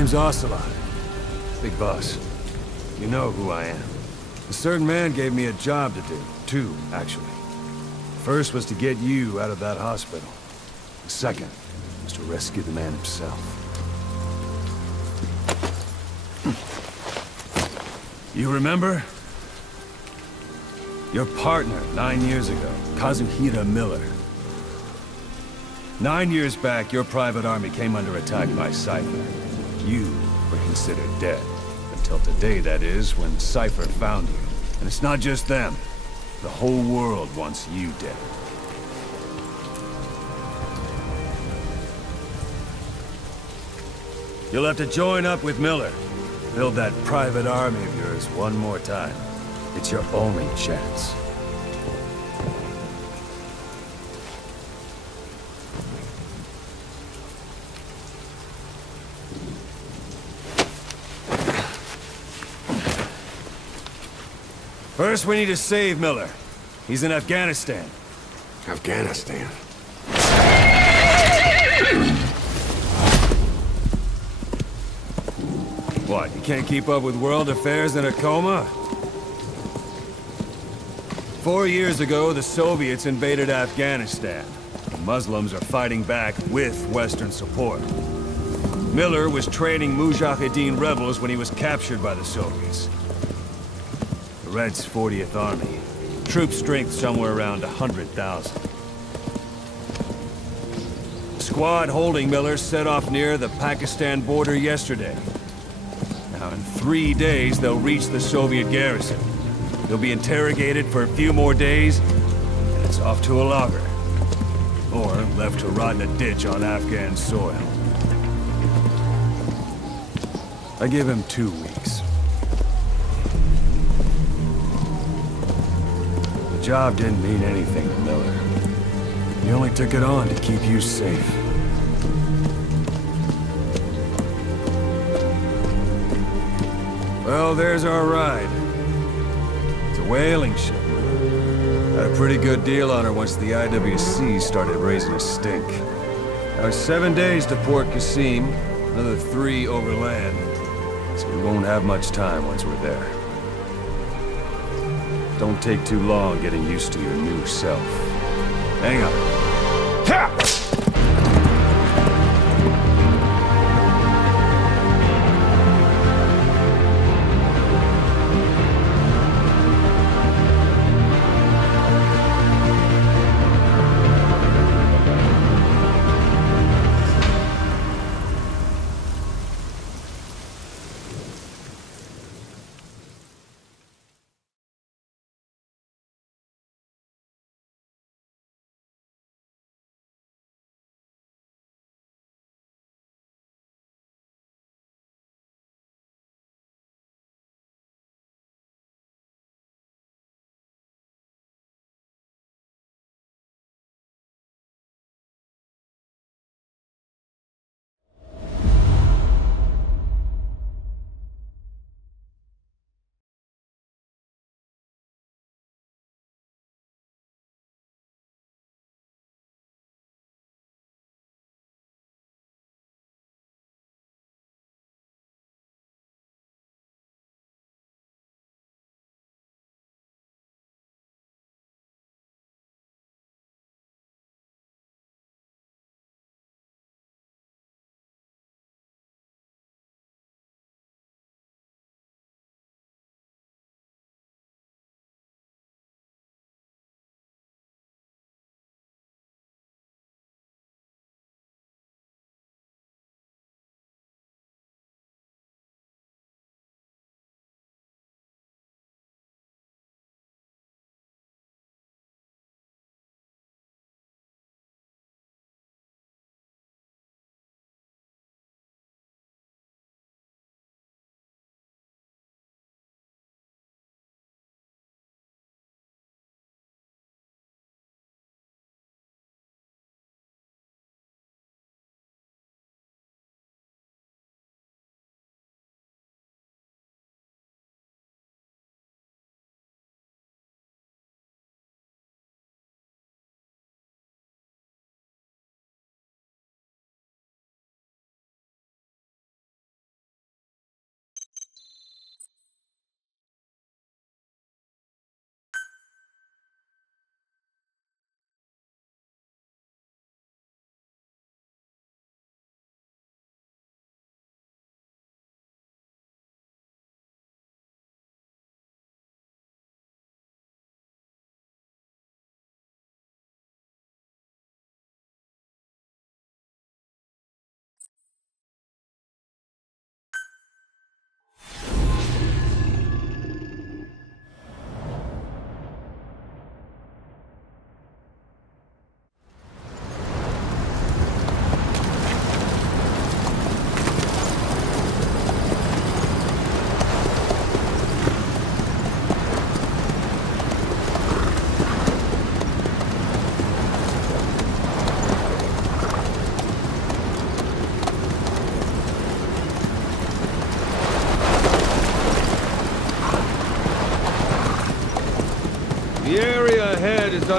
name's Ocelot. Big boss. You know who I am. A certain man gave me a job to do. Two, actually. First was to get you out of that hospital. The second was to rescue the man himself. You remember? Your partner 9 years ago, Kazuhira Miller. 9 years back, your private army came under attack by Cypher. You were considered dead. Until today, that is, when Cypher found you. And it's not just them. The whole world wants you dead. You'll have to join up with Miller. Build that private army of yours one more time. It's your only chance. First, we need to save Miller. He's in Afghanistan. Afghanistan? What, you can't keep up with world affairs in a coma? 4 years ago, the Soviets invaded Afghanistan. The Muslims are fighting back with Western support. Miller was training Mujahideen rebels when he was captured by the Soviets. The Reds' 40th Army. Troop strength somewhere around 100,000. The squad holding Miller set off near the Pakistan border yesterday. Now, in 3 days, they'll reach the Soviet garrison. They'll be interrogated for a few more days, and it's off to a lager. Or left to rot in a ditch on Afghan soil. I give him 2 weeks. The job didn't mean anything to Miller. He only took it on to keep you safe. Well, there's our ride. It's a whaling ship. Had a pretty good deal on her once the IWC started raising a stink. Now it's 7 days to Port Qasim, another 3 overland. So we won't have much time once we're there. Don't take too long getting used to your new self. Hang on. Ha!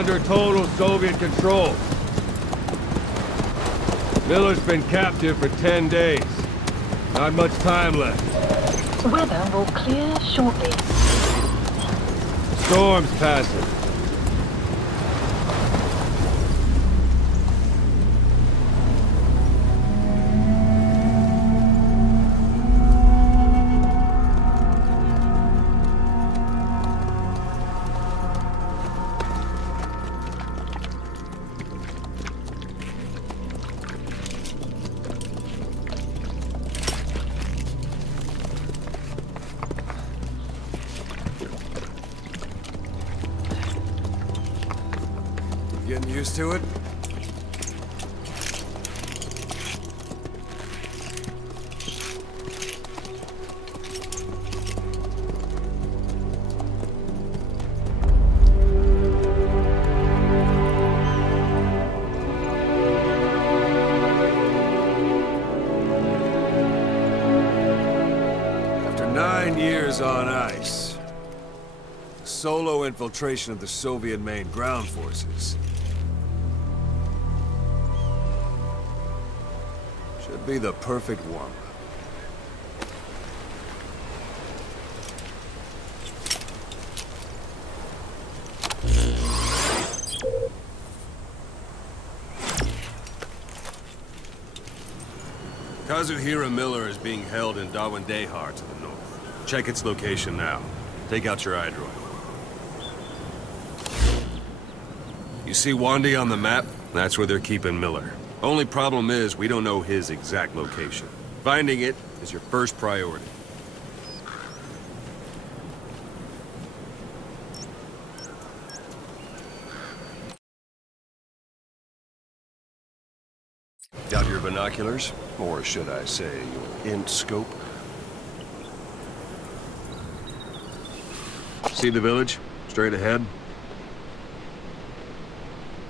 under total Soviet control. Miller's been captive for 10 days. Not much time left. Weather will clear shortly. Storm's passing. Getting used to it? After 9 years on ice, solo infiltration of the Soviet main ground forces should be the perfect warm-up. Kazuhira Miller is being held in Dawandehar to the north. Check its location now. Take out your iDroid. You see Wandi on the map? That's where they're keeping Miller. Only problem is, we don't know his exact location. Finding it is your first priority. Got your binoculars? Or should I say, your int scope? See the village? Straight ahead?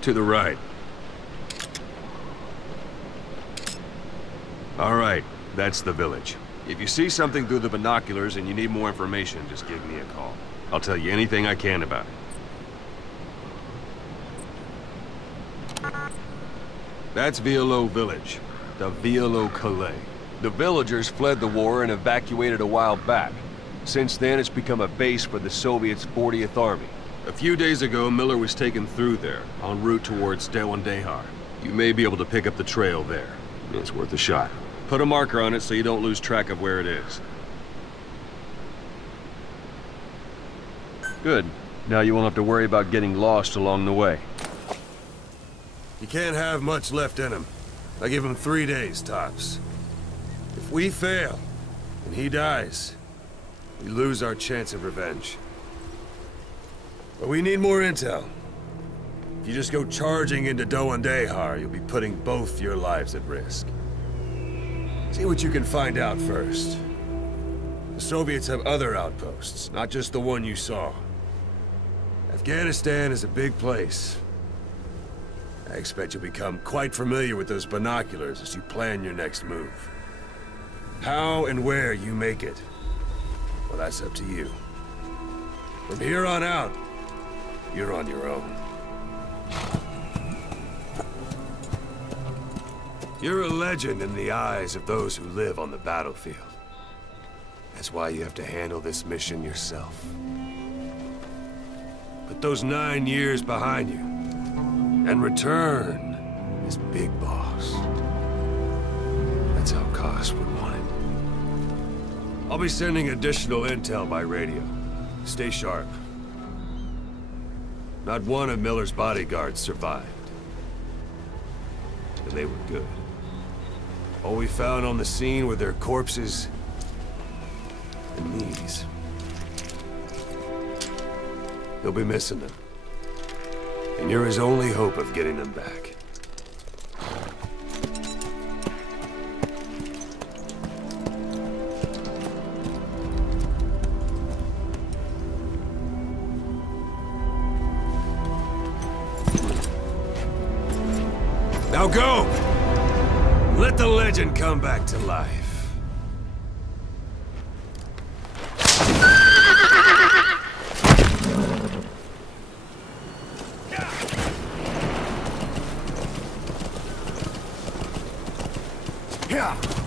To the right. All right, that's the village. If you see something through the binoculars and you need more information, just give me a call. I'll tell you anything I can about it. That's Violo Village, the Violo Calais. The villagers fled the war and evacuated a while back. Since then, it's become a base for the Soviets' 40th Army. A few days ago, Miller was taken through there, en route towards Dawandehar. You may be able to pick up the trail there. It's worth a shot. Put a marker on it so you don't lose track of where it is. Good. Now you won't have to worry about getting lost along the way. You can't have much left in him. I give him 3 days, tops. If we fail, and he dies, we lose our chance of revenge. But we need more intel. If you just go charging into Dawandehar, you'll be putting both your lives at risk. See what you can find out first. The Soviets have other outposts, not just the one you saw. Afghanistan is a big place. I expect you'll become quite familiar with those binoculars as you plan your next move. How and where you make it, well, that's up to you. From here on out, you're on your own. You're a legend in the eyes of those who live on the battlefield. That's why you have to handle this mission yourself. Put those 9 years behind you, and return as Big Boss. That's how Koss would want it. I'll be sending additional intel by radio. Stay sharp. Not one of Miller's bodyguards survived. And they were good. All we found on the scene were their corpses and knees. They'll be missing them. And you're his only hope of getting them back. Now go! Let the legend come back to life. Yeah. Yeah.